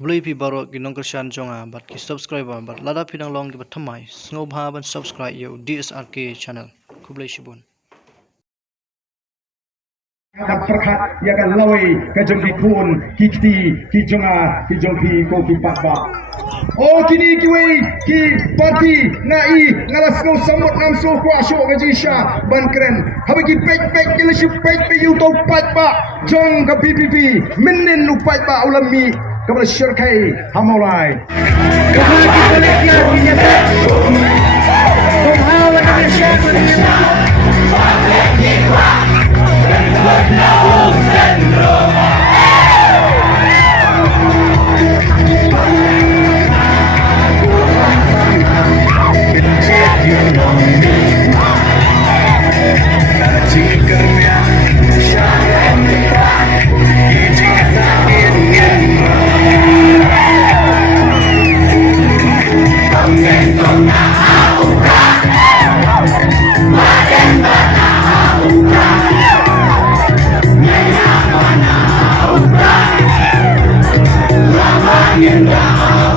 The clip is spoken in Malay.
Kublai pi baro ginong kersian jonga bat ki subscriber bat lada pinang long ki bat thamai snow bha ban subscribe yo DSRK channel kublai shibun Kat perkat ia akan lawai ke jompi kun kiti ki jonga ki jompi ko ki patba. Oh kini kiwe ki parti nai ngalas no samut nam so kwa sho gaji sha ban keren habe ki pek kila shi pek pe yu to patba jong ka PPP minin lu patba ulami kepada syirkai hamolai kahaki boleh dia dinyata kumhawa dengan syaitan Yeah.